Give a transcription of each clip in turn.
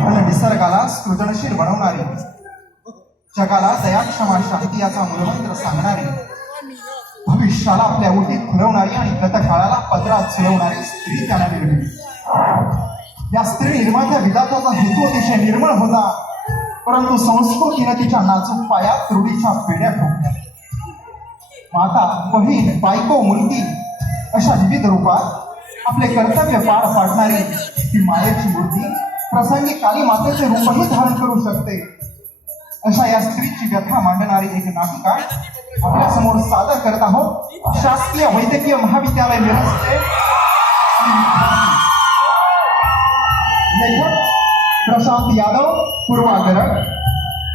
आणि निसर्गाला सृजनशील बनवणारी. जगाला दया क्षमा शांती याचा मूलमंत्र सांगणारी. भविष्याला आपल्या ओटीत खुलवणारी आणि गतकाळाला पदरात झुलवणारी स्त्री त्याला निर्मिली या स्त्री निर्माच्या विकासाचा हेतू अतिशय निर्मळ होता. परंतु संस्कृतीने तिच्या नाजूक पायात रूढीच्या पेढ्या ठोकल्या. माता बहीण बायको मुलगी अशा विविध रूपात आपले कर्तव्य पार पाडणारी ती मायेची मूर्ती प्रसंगी काली मातेचे रूपही धारण करू शकते. अशा या स्त्रीची व्यथा मांडणारी एक नाटिका आपल्यासमोर सादर करत आहोत. शासकीय वैद्यकीय महाविद्यालय मिरजचे लेखक प्रशांत यादव पूर्वागरक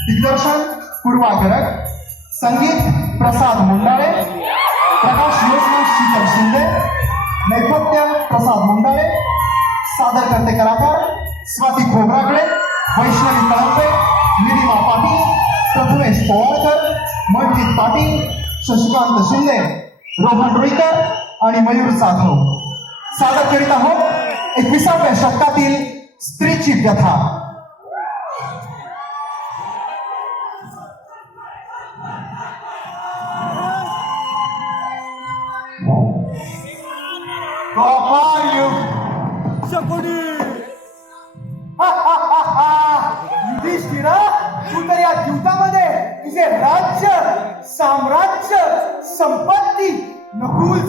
दिग्दर्शन पूर्वागरक संगीत प्रसाद मुंडाळे. प्रकाश योजना शीतल शिंदे. नेपथ्य प्रसाद मुंडाळे. सादर करते कलाकार स्वाती खोबराकडे वैष्णवी कळंबे निलिमा पाटील प्रथमेश पोवाळकर मनजित पाटील शशिकांत शिंदे रोहन रुईकर आणि मयूर जाधव सादर करीत आहोत एकविसाव्या शतकातील स्त्रीची व्यथा.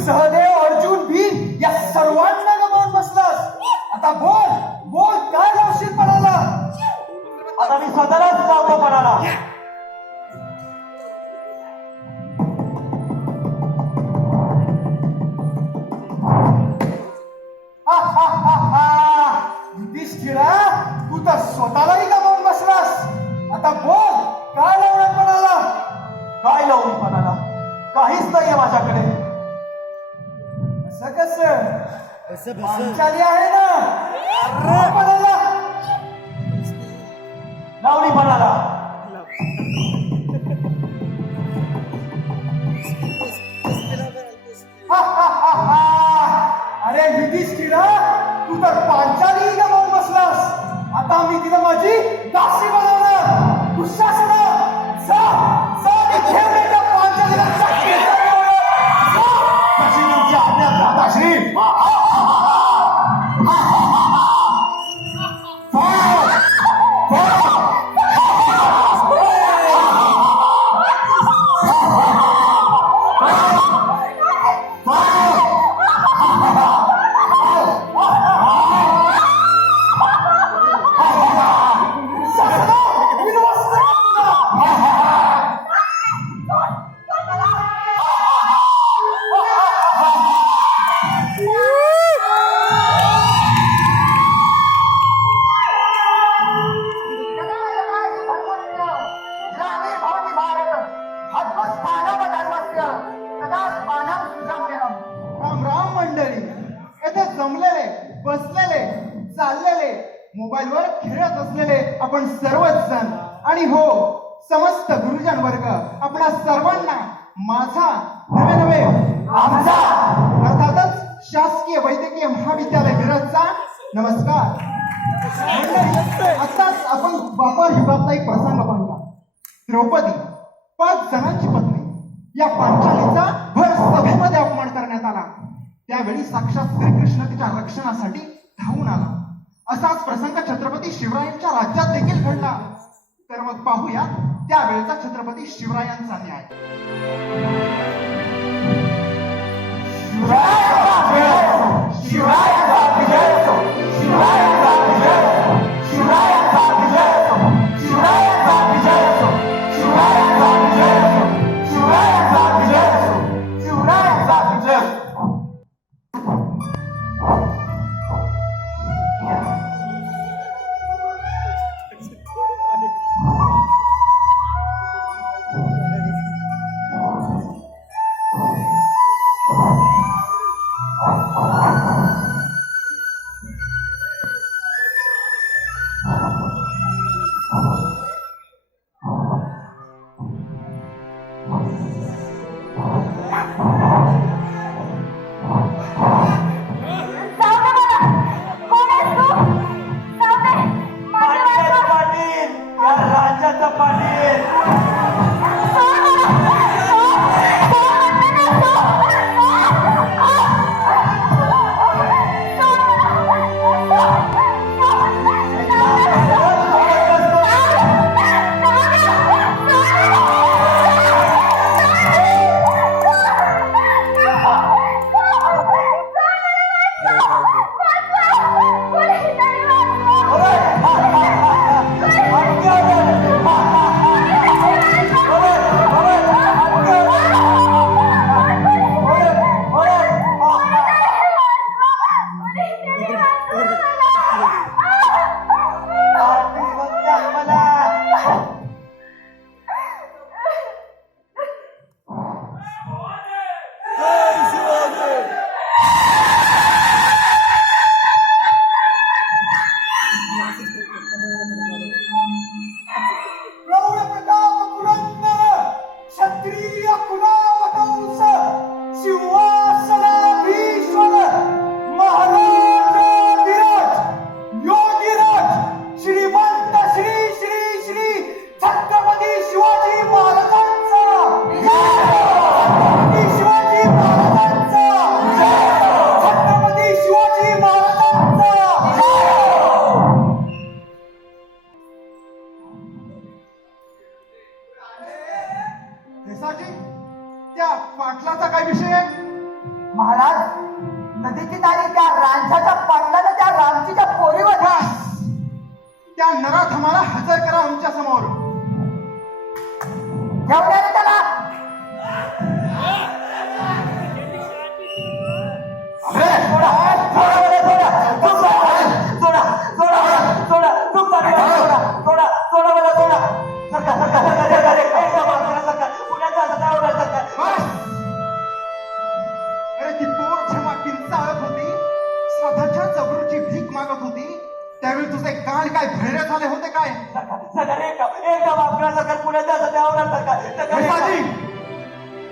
सहदेव अर्जुन भीम या सर्वांना गमावून बसलास. आता बोल बोल काय लावशील पणाला? आता मी स्वतःलाच लावतो पणाला. युधिष्ठिरा तू तर स्वतःला बस बस. पांचाली आहे ना? अरे पणाला लावली पणाला अरे युधिष्ठिरा तू तर पांचाली गमावून बसलास. आता मी तिला माझी दासी बनवणार. दुःशासना. सर्वच जण. आणि हो समस्त गुरुजन वर्ग आपणा सर्वांना माझा नवे नवे आमचा अर्थातच शासकीय वैद्यकीय महाविद्यालय मिरजचा नमस्कार. आताच आपण वापर युगातला एक प्रसंग पाहिला द्रौपदी पाच जणांची पत्नी. या पांचालीचा भर सभेमध्ये अपमान करण्यात आला. त्यावेळी साक्षात श्रीकृष्ण तिच्या रक्षणासाठी धावून आला. असाच प्रसंग छत्रपती शिवरायांच्या राज्यात देखील घडला. तर मग पाहूया त्यावेळेचा छत्रपती शिवरायांचा न्याय.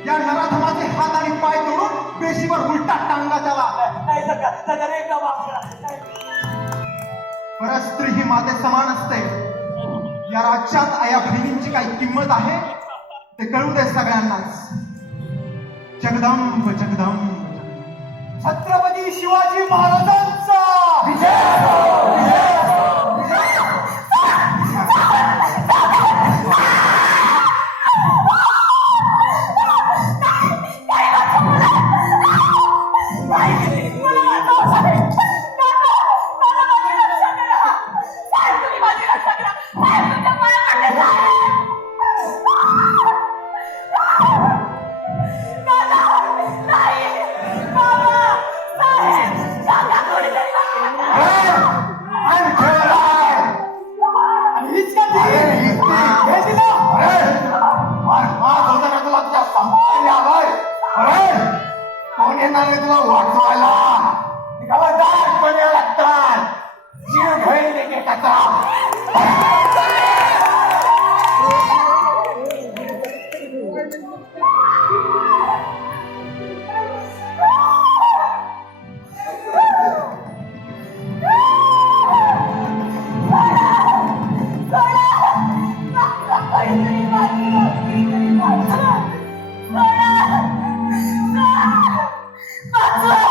या नराधमाचे हात आणि पाय तोडून पेशीवर उलटा टांगला त्याला परस्त्री ही माते समान असते या राज्यात या बहिणींची काही किंमत आहे ते कळू दे सगळ्यांनाच. जगदंब जगदंब. छत्रपती शिवाजी महाराज 那个地方玩转了，你他妈再不念了，蛋，今天可以你给他打。走了，走了，走了。啊 哈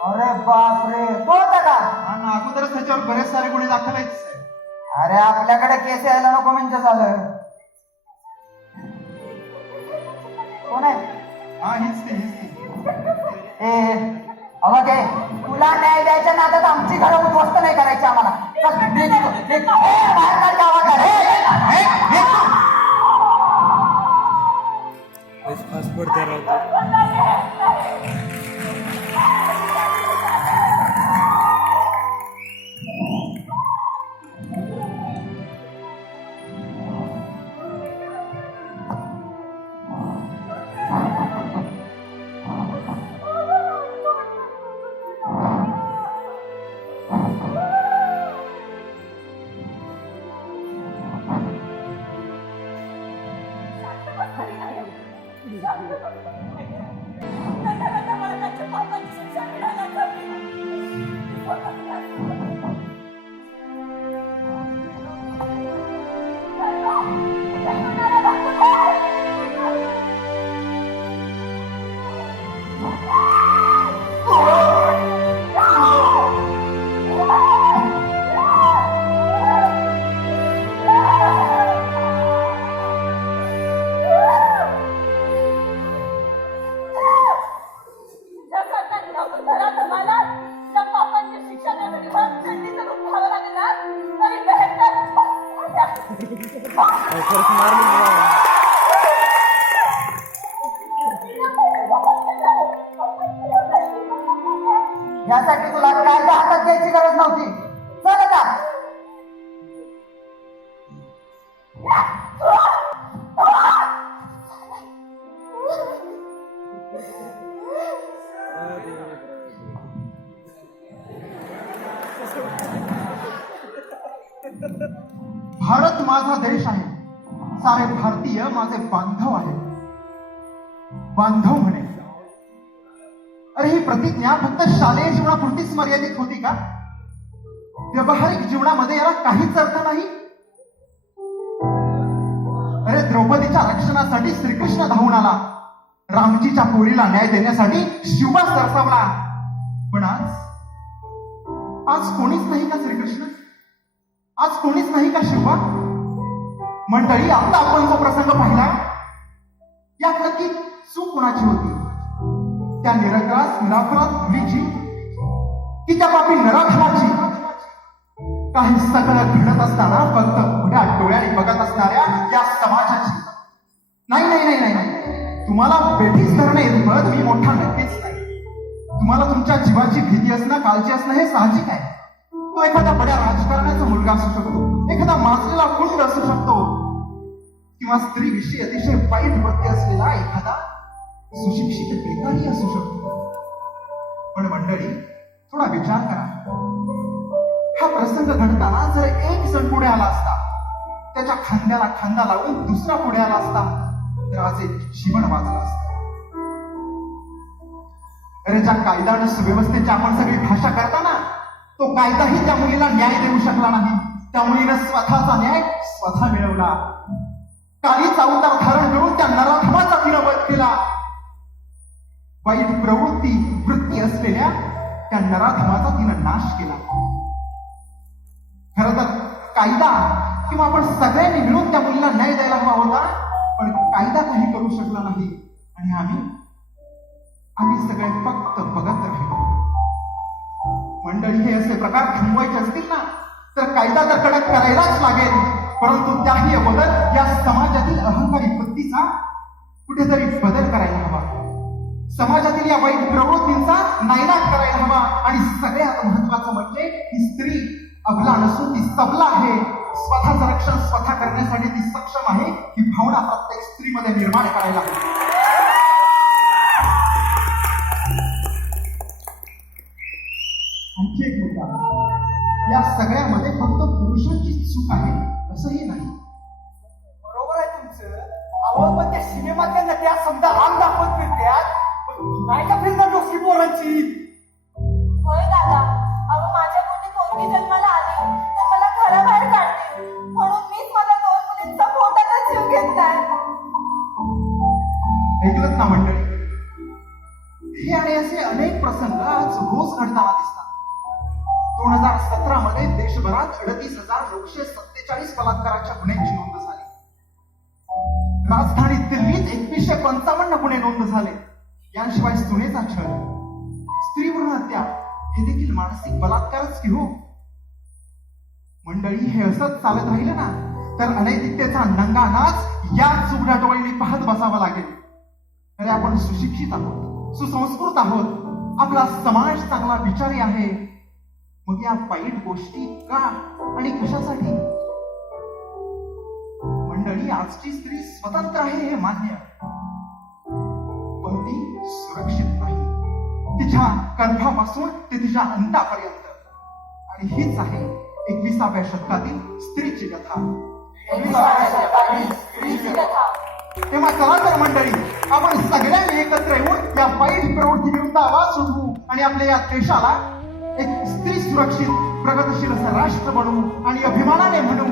अरे बापरे तो होता का आणि अगोदरच त्याच्यावर बरेच सारे गुन्हे दाखल आहेत साहेब. अरे आपल्याकडे केस यायला नको म्हणजे झालं कोण आहे हा हीच ती हीच ती ए अबा काय तुला न्याय द्यायच्या नादात आमची घरं उद्ध्वस्त नाही करायची आम्हाला चल, निघ तू, निघ. ए, बाहेर काढ गावाकडे. ए, ए, निघ तू. पासपोर्ट यासाठी तुला कायदा हातात घ्यायची गरज नव्हती. चल आता. का व्यावहारिक जीवनामध्ये याला काहीच अर्थ नाही. अरे द्रौपदीच्या रक्षणासाठी श्रीकृष्ण धावून आला. रामजीच्या पोरीला न्याय देण्यासाठी शिवा सरसावला पण आज आज कोणीच नाही का श्रीकृष्ण? आज कोणीच नाही का शिवा मंडळी आता आपण जो प्रसंग पाहिला यात नक्की चूक कोणाची होती? त्या निरंकास निरापराध मुलीची की त्या पापी नराधमाची काही सगळं घडत असताना फक्त उघड्या डोळ्याने बघत असणाऱ्या या समाजाची. नाही नाही नाही नाही. तुम्हाला बेठीच धरणं येत मी मोठा नक्कीच नाही. तुम्हाला तुमच्या जीवाची भीती असणं काळजी असणं हे साहजिक आहे. तो एखाद्या बड्या राजकारण्याचा मुलगा असू शकतो एखादा माजलेला कुंड असू शकतो किंवा स्त्रीविषयी अतिशय वाईट वृत्ती असलेला एखादा सुशिक्षित बेकारी असू शकतो. पण मंडळी थोडा विचार करा. हा प्रसंग घडताना जर एक जण पुढे आला असता त्याच्या खांद्याला खांदा लावून दुसरा पुढे आला असता तर आज एक जीवन वाचलं असत. अरे ज्या कायदा आणि सुव्यवस्थेची आपण सगळी भाषा करताना तो कायदाही त्या मुलीला न्याय देऊ शकला नाही. त्या मुलीनं स्वतःचा न्याय स्वतः मिळवला. कालीचा अवतार धारण करून त्या नराधमाचा तिनं वध केला. वाईट प्रवृत्ती वृत्ती असलेल्या त्या नराधमाचा तिनं नाश केला. खर तर कायदा किंवा आपण सगळ्यांनी मिळून त्या मुलीला न्याय द्यायला हवा होता पण कायदा काही करू शकला नाही. आणि आम्ही आम्ही सगळे फक्त बघत राहिलो. मंडळी हे असे प्रकार थांबवायचे असतील ना तर कायदा तर कडक करायलाच लागेल परंतु त्याही अगोदर या समाजातील अहंकारी वृत्तीचा कुठेतरी बदल करायला हवा. समाजातील या वाईट प्रवृत्तींचा नायनाट करायला हवा. आणि सगळ्यात महत्वाचं म्हणजे ही स्त्री अबला नसून ती सबला आहे. स्वतःचं रक्षण स्वतः करण्यासाठी ती सक्षम आहे ही भावना प्रत्येक स्त्रीमध्ये निर्माण करायला हवी. आणखी एक मुद्दा. या सगळ्यामध्ये फक्त पुरुषांची चूक आहे असंही नाही. बरोबर आहे तुमचं. अहो पण त्या सिनेमातल्या त्या समजा राम दाखवत फिरत्यात नाही का फिरणार डोसकी पोरांची? होय दादा. अहो माझ्या मोठी पोरगी जन्माला आली. तर मला घराबाहेर काढते. म्हणून मीच माझ्या दोन मुलींचा पोटातच जीव घेतलाय ऐकलत ना मंडळी? हे आणि असे अनेक प्रसंग आज रोज घडताना दिसतात. दोन हजार सतरा मध्ये देशभरात अडतीस हजार नऊशे सत्तेचाळीस बलात्काराच्या गुन्ह्यांची नोंद झाली. राजधानी दिल्लीत एकवीसशे पंचावन्न गुन्हे नोंद झाले. याशिवाय सुनेचा छळ स्त्री भ्रूण हत्या हे देखील मानसिक बलात्कारच की हो? मंडळी हे असंच चालत राहिलं ना तर अनैतिकतेचा नंगा नाच याच उघड्या डोळ्यांनी पाहत बसावा लागेल. अरे आपण सुशिक्षित आहोत सुसंस्कृत आहोत आपला समाज चांगला विचारी आहे. मग या वाईट गोष्टी का आणि कशासाठी? मंडळी आजची स्त्री स्वतंत्र आहे हे मान्य. सुरक्षित नाही. तिच्या गर्भापासून ते तिच्या अंतापर्यंत. आणि हीच आहे एकविसाव्या शतकातील स्त्रीची कथा. तेव्हा चला तर मंडळी आपण सगळ्यांनी एकत्र येऊन या वाईट प्रवृत्ती विरुद्ध आवाज उठवू आणि आपल्या या देशाला एक स्त्री सुरक्षित प्रगतशील असं राष्ट्र बनवू आणि अभिमानाने म्हणू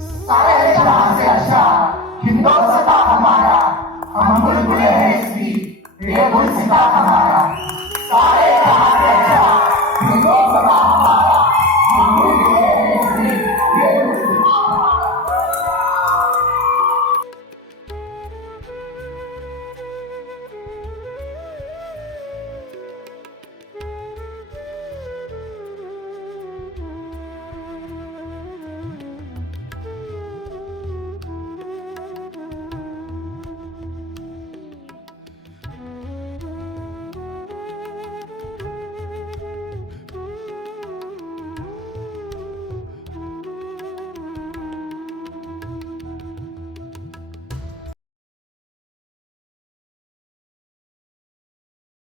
सारे जहां हिंदुस्तान हमारा हम बुलबुले हैं 你也不知道？啥也。